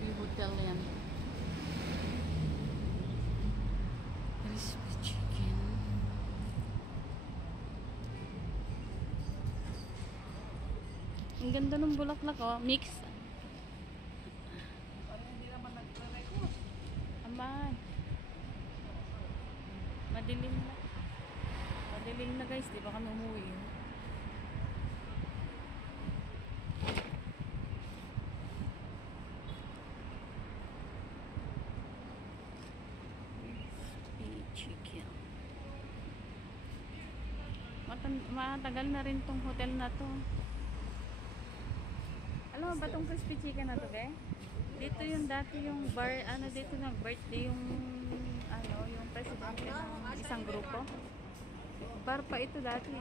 Bellevue Hotel yan. Crispy chicken. Ang ganda ng bulaklak, oh. Mix. Parang hindi naman nagre-record. Aman. Madilim na. Madilim na, guys. Di ba kami umuwi? Crispy chicken. Matagal na rin tong hotel na to. Alam mo ba tong crispy chicken na to, be? Dito yung dati yung bar, dito nag-birthday yung yung presidente ng isang grupo. Bar pa ito dati.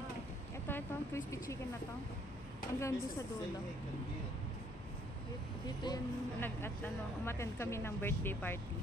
Ito ang crispy chicken na to. Hanggang doon sa dulo. Dito yung umattend kami ng birthday party.